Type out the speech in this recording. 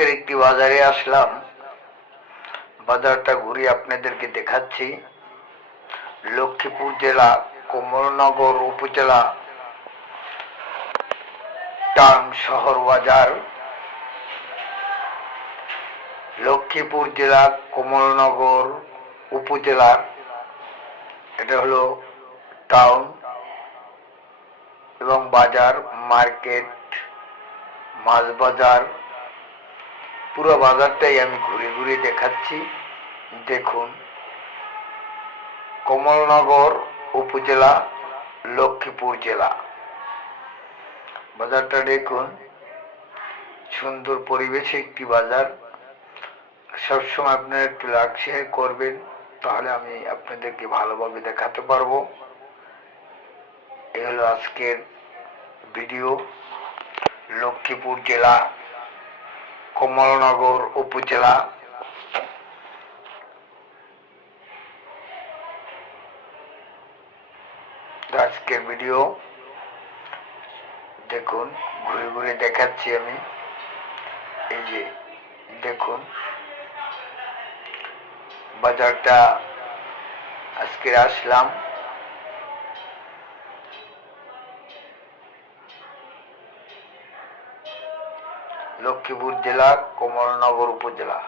আজকের একটি বাজারে আসলাম। বাজারটা ঘুরে আপনাদেরকে দেখাচ্ছি। লক্ষ্মীপুর জেলা কমলনগর উপজেলা টাউন শহর বাজার। লক্ষ্মীপুর জেলা কমলনগর উপজেলার এটা হলো টাউন এবং বাজার, মার্কেট, মাছ বাজার। পুরো বাজারটাই আমি ঘুরে ঘুরে দেখাচ্ছি। দেখুন, কমলনগর উপজেলা, লক্ষ্মীপুর জেলা। বাজারটা দেখুন, সুন্দর পরিবেশে একটি বাজার। সবসময় আপনারা একটু লাইক শেয়ার করবেন, তাহলে আমি আপনাদেরকে ভালোভাবে দেখাতে পারবো। এই হলো আজকের ভিডিও। লক্ষ্মীপুর জেলা, কমলনগর উপজেলা। আজকের ভিডিও দেখুন, ঘুরে ঘুরে দেখাচ্ছি আমি। এই যে দেখুন, বাজারটা আজকে আসলাম। লক্ষ্মীপুর জেলা, কমলনগর উপজেলা।